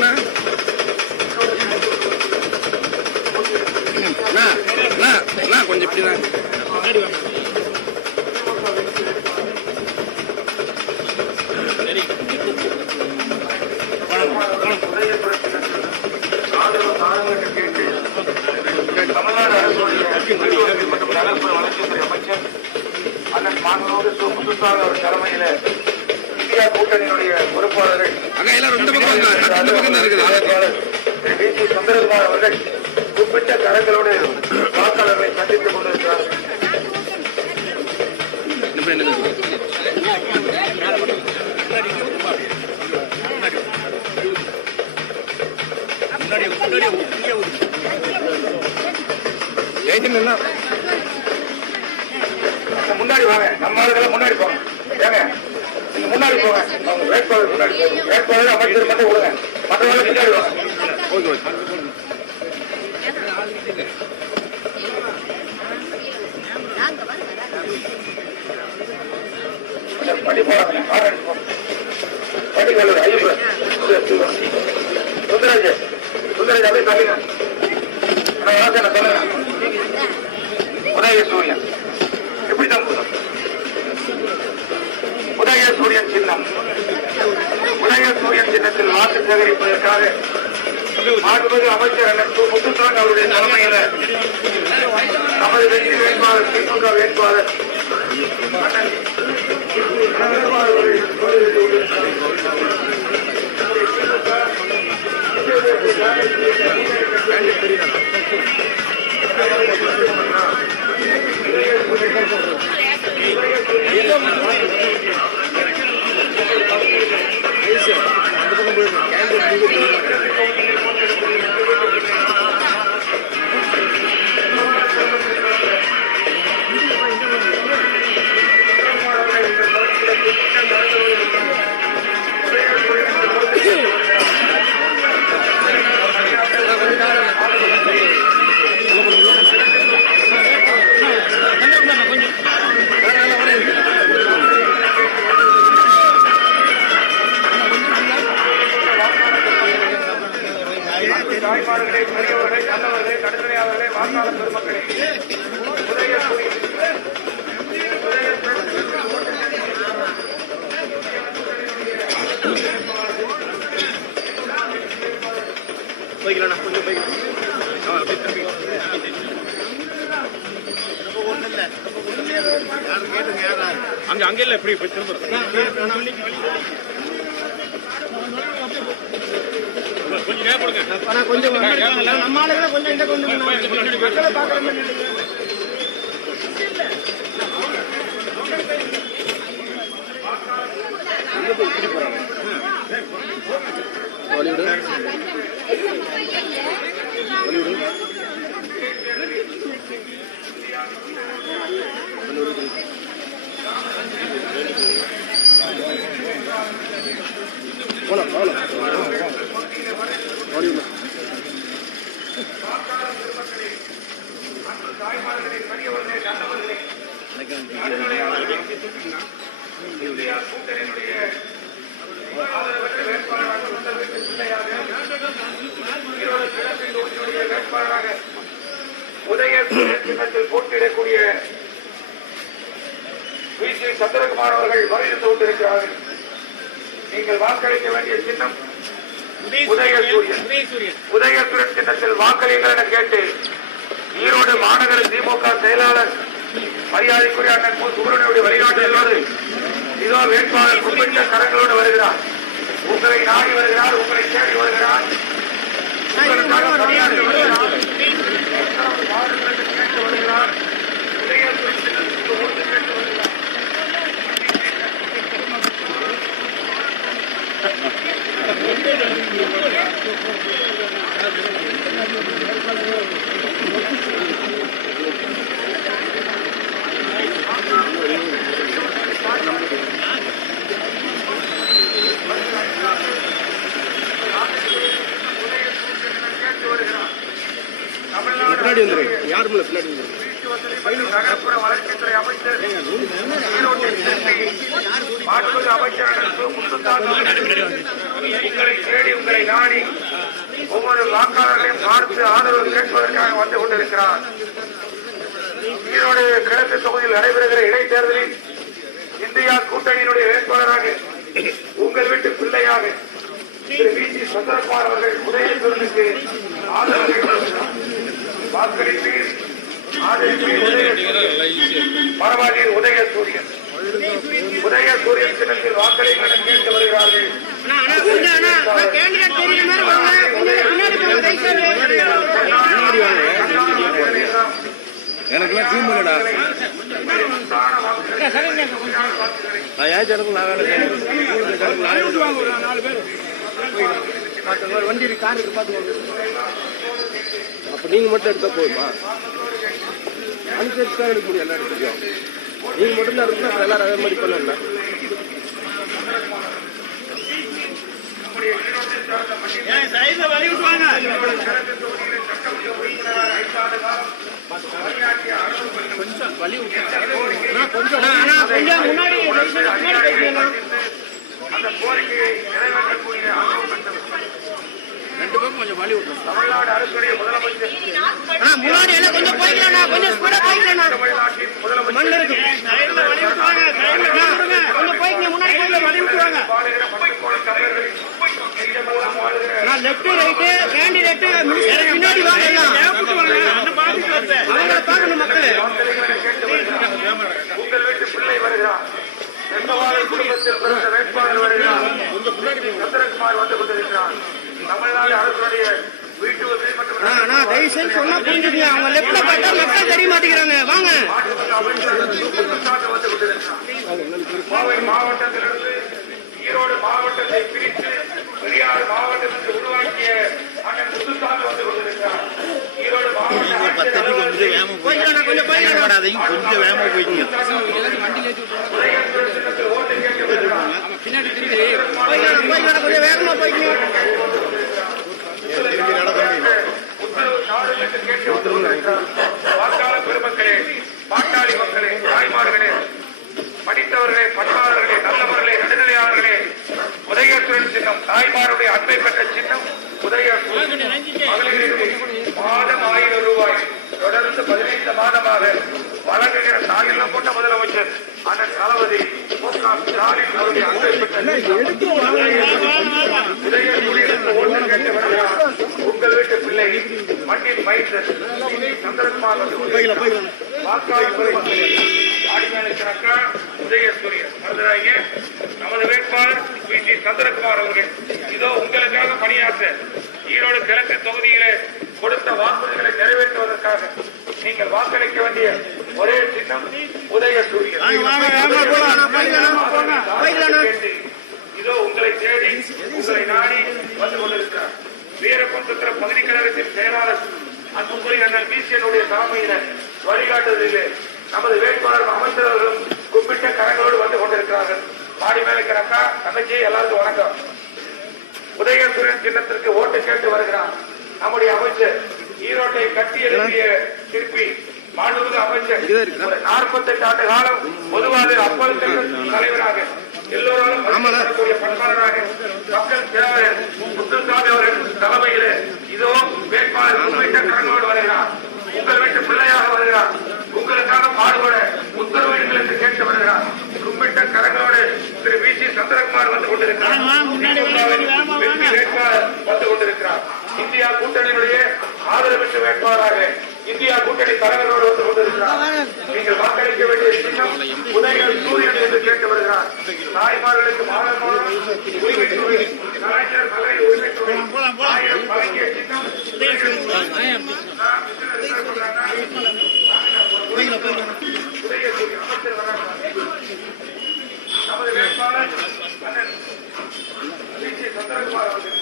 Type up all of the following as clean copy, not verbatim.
பிடிங்கண்ணா. கொஞ்சம் இப்படிண்ணா. தமிழ்நாடு அரசுடைய மற்றும் நகர்ப்புற வளர்ச்சித்துறை அமைச்சர் அண்ணன் மாண்புமிகு சு. முத்துசாமி அவர் தலைமையில இந்தியா கூட்டணியினுடைய பொறுப்பாளர்கள் டி. சந்திரகுமார் அவர்கள் குறிப்பிட்ட கரங்களோடு வாக்காளர்களை சந்தித்துக் கொண்டிருக்கிறார். முன்னாடி வாங்க, நம்ம ஆளுகளை முன்னாடி போங்க. ஏங்க நீங்க முன்னாடி போங்க, வேட்பாளர் முன்னாடி போங்க. வேட்பாளர் அமைச்சர் மட்டும் கொடுங்க, மற்றவர்கள் பின்னாடி வாங்க. படி போறாங்க, படி கல்லூரி ஐயப்ப சுந்தரராஜ் அப்படியே சொல்லுங்க. சொல்லுங்க உதயசூரியன் எப்படிதான் உதயசூரியன் சின்னம். உதயசூரியன் சின்னத்தில் வாக்கு சேகரிப்பதற்காக மாண்புமிகு அமைச்சர் அண்ணன் சு. முத்துசாமி அவருடைய தலைமையில நமது வெற்றி வேட்பாளர் திமுக வேட்பாளர் தாய்மார்களே, பெரியவர்களே, நல்லவர்களே, கடுமையாளர்களே, வாக்காளர் பெருமக்களே, அங்க இல்ல எப்படி திரும்ப கொஞ்சம் நம்ம ஆளுகளை கொஞ்சம் இந்த கொஞ்சம் மக்களை பார்க்குற மாதிரி தாய்மார்களே, பெரியவர்களே, நல்லவர்களே, இந்தியா கூட்டணியினுடைய ஆதரவற்ற வேட்பாளராக முதல்வர் பிள்ளையாக ஈரோடு கிழக்கு தொகுதியினுடைய வேட்பாளராக உதயசூரியன் சின்னத்தில் போட்டியிடக்கூடிய வி. சி. சந்திரகுமார் அவர்கள் வரைந்து கொண்டிருக்கிறார்கள். நீங்கள் வாக்களிக்க வேண்டிய சின்னம் உதயசூரியன். உதயசூரியன் சின்னத்தில் வாக்களிங்கள் என கேட்டு ஈரோடு மாநகர திமுக செயலாளர் மரியாதைக்குரிய அண்ணன் மு. சுப்பிரமணியனுடைய வழிகாட்டுதலோடு இதோ வேட்பாளர் குறிப்பிட்ட கரங்களோடு வருகிறார். உங்களை நாடி வருகிறார், உங்களை தேடி வருகிறார், உங்களுக்காக பணியாற்றி வருகிறார், கேட்டு வருகிறார். உதயசூரியன் சின்னத்துக்கு ஓட்டு கேட்டு வருகிறார். நகர்ப்புற வளர்ச்சித்துறை அமைச்சர் மாண்புமிகு அமைச்சர் உங்களை தேடி உங்களை நாடி ஒவ்வொரு வாக்காளர்களையும் பார்த்து ஆதரவு கேட்பதற்காக வந்து கொண்டிருக்கிறார். ஈரோடு கிழக்கு தொகுதியில் நடைபெறுகிற இடைத்தேர்தலில் இந்தியா கூட்டணியினுடைய வேட்பாளராக உங்கள் வீட்டு பிள்ளையாக திரு வி.சி. சந்திரகுமார் அவர்கள் உதயசூரியனுக்கு ஆதரவு கேட்கிறார். வாக்களிப்பீர், பரவாயில்லை. உதயசூரியன் சின்னத்தில் வாக்களிக்க கேட்டு வருகிறார்கள். எனக்குலாம் ஜூம் பண்ணடா வண்டி காருக்கு பார்த்து அப்ப நீங்க மட்டும் எடுத்தா போதுமா? அனுசரிச்சு தான் எடுக்க முடியும். எல்லாரும் தெரியும். நீங்க மட்டும் தான் எடுக்கணும். அப்புறம் எல்லாரும் அதே மாதிரி பண்ணல. கொஞ்சம் வலி கொஞ்சம் முன்னாடி அந்த கோரிக்கையை நிறைவேற்றக்கூடிய ஆர்வம் பெற்றவர். ரெண்டு பேரும் கொஞ்சம் வலி விட்டுரும். தமிழ்நாடு அரசுடைய முதலமைச்சர் முன்னாடி எல்லாம் கொஞ்சம் போய்க்கலாம். கொஞ்சம் ஸ்பீடா போய்க்கலாம். தமிழ்நாட்டின் முதலமைச்சர் மண் இருக்கு. கொஞ்சம் போய்க்கலாம். முன்னாடி போய் வலி விட்டுவாங்க. வாழ்கிற பட்டுக்கோள தமிழர்களின் நெஞ்சமெல்லாம் வாழ்கிற நான் லெப்ட் ரைட் கேண்டிடேட் பின்னாடி வாங்க எல்லாம். அவங்கள பார்க்கணும் மக்கள். வாக்களிகளை கேட்டு வருகிறார். உங்கள் வீட்டு பிள்ளை வருகிறார். எந்தவாறு குடும்பத்தில் பிறந்த வேட்பாளர் வருகிறார். சந்திரகுமார் வந்து கொண்டிருக்கிறார். தமிழ்நாடு அரசுடைய வீட்டு வசதி மற்றும் தயவு செய்து சொன்னா புரிஞ்சுக்கங்க. அவங்க லெப்ட்ல பார்த்தா மக்கள் தெரிய மாட்டேங்கிறாங்க. வாங்க. வந்து கொண்டிருக்கிறார். கோவை மாவட்டத்திலிருந்து ஈரோடு மாவட்டத்தை பிரித்து பெரியார் மாவட்டத்திற்கு உருவாக்கிய அண்ணன் முத்துசாமி வந்து கொண்டிருக்கிறார். ஈரோடு மாவட்டம் கொஞ்சம் போய்க்கலாம். கொஞ்சம் வேகமா போய்க்குங்க. ஓட்டு கேட்டு வருகிறார். கொஞ்சம் வேகமா போய்க்கணும். உத்தரவு நாடு என்று கேட்டு வந்து கொண்டிருக்கிறார். வாக்காளர் பெருமக்களே, பாட்டாளி மக்களே, தாய்மார்களே, படித்தவர்களே, பண்பாளர்களே, நல்லவர்களே, நடுநிலையாளர்களே, உதயசூரன் சின்னம் தாய்மாருடைய அன்பை பெற்ற சின்னம் உதயசூரன். மகளிருக்கு மாதம் 1000 ரூபாய் தொடர்ந்து 15 மாதமாக வழங்குகிற தாயெல்லாம் போட்ட முதலமைச்சர் அண்ணன் தளபதி மு.க. ஸ்டாலின் அவருடைய அன்பை பெற்ற உதயசூரியனுக்கு ஓட்டு கேட்டு வருகிறார். உங்கள் வீட்டு பிள்ளை மண்ணின் மைந்தர் சந்திரகுமார் வந்து வாக்காளர் பெருமக்களே, ஆடிமேலுக்கு உதயசூரியன் மறந்துடாங்க. நமது வேட்பாளர் வி.சி. சந்திரகுமார் அவர்கள் இதோ உங்களுக்காக பணியாற்ற ஈரோடு கிழக்கு தொகுதியிலே கொடுத்த வாக்குறுதிகளை நிறைவேற்றுவதற்காக நீங்கள் வாக்களிக்க வேண்டிய ஒரே சின்னம் உதயசூரியன். இதோ உங்களை தேடி உங்களை நாடி வந்து கொண்டிருக்கிறார். வீரப்பன் பகுதி கழகத்தின் செயலாளர் அன்புக்குரிய அண்ணன் வி.சி.னுடைய தலைமையில வழிகாட்டுதலிலே நமது வேட்பாளர் அமைச்சர்களும் கும்பிட்ட கரங்களோடு வந்து கொண்டிருக்கிறார்கள். மாடி மேல இருக்கிறக்கா தங்கச்சி எல்லாருக்கும் வணக்கம். உதயசூரியன் சின்னத்திற்கு ஓட்டு கேட்டு வருகிறார் நம்முடைய அமைச்சர், ஈரோட்டை கட்டி எழுப்பிய சிற்பி, மாண்புமிகு அமைச்சர், 48 ஆண்டு காலம் பொதுவாக அப்பல் தலைவராக எல்லோராலும் மதிக்கப்படக்கூடிய பண்பாளராக மக்கள் சேவகர் முத்துசாமி அவர்கள் தலைமையிலே இதோ வேட்பாளர் கும்பிட்ட கரங்களோடு வருகிறார். உங்கள் வீட்டு பிள்ளையாக வருகிறார். உங்களுக்காக பாடுபட உத்தரவு என்று கேட்டு வருகிறார். கும்பிட்ட கரங்களோடு திரு வி.சி. சந்திரகுமார் வந்து கொண்டிருக்கிறார். வேட்பாளர் வந்து கொண்டிருக்கிறார். இந்தியா கூட்டணியினுடைய ஆதரவற்ற வேட்பாளராக இந்தியா கூட்டணி தலைவரோடு வந்து கொண்டிருக்கிறார். நீங்கள் வாக்களிக்க வேண்டிய சின்னம் உதயசூரியன் என்று கேட்டு வருகிறார். தாய்மார்களுக்கு மாதமான உரிமைத்துறை, கலைஞர் மகளிர் உரிமைத்துறை 1000 வழங்கிய சின்னம் உதயசூரியன். அமைச்சர் வராங்க. நமது வேட்பாளர் அண்ணன் வி.சி. சந்திரகுமார் அவர்கள்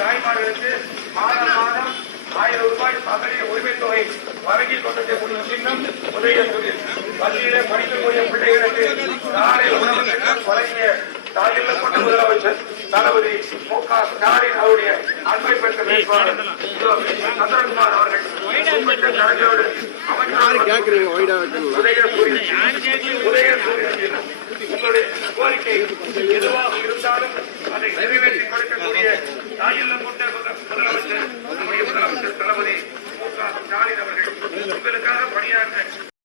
தாய்மார்களுக்கு மாதம் 1000 ரூபாய் மகளிர் உரிமைத் தொகை வழங்கிக் கொண்டிருக்கக்கூடிய சின்னம் உதயசூரியன். பள்ளியிலே படிக்கக்கூடிய பிள்ளைகளுக்கு நாளை உணவு திட்டம் வழங்கிய தாயில்ல கொண்ட முதலமைச்சர் தளபதி மு க ஸ்டாலின் அவருடைய அன்பை பெற்ற வேட்பாளர் சந்திரகுமார் அவர்கள் குறிப்பிட்ட தலைமையோடு உதயசூரியன் உங்களுடைய கோரிக்கை எதுவாக இருந்தாலும் அதை நிறைவேற்றி கொடுக்கக்கூடிய தாயில்ல கொண்ட முதலமைச்சர்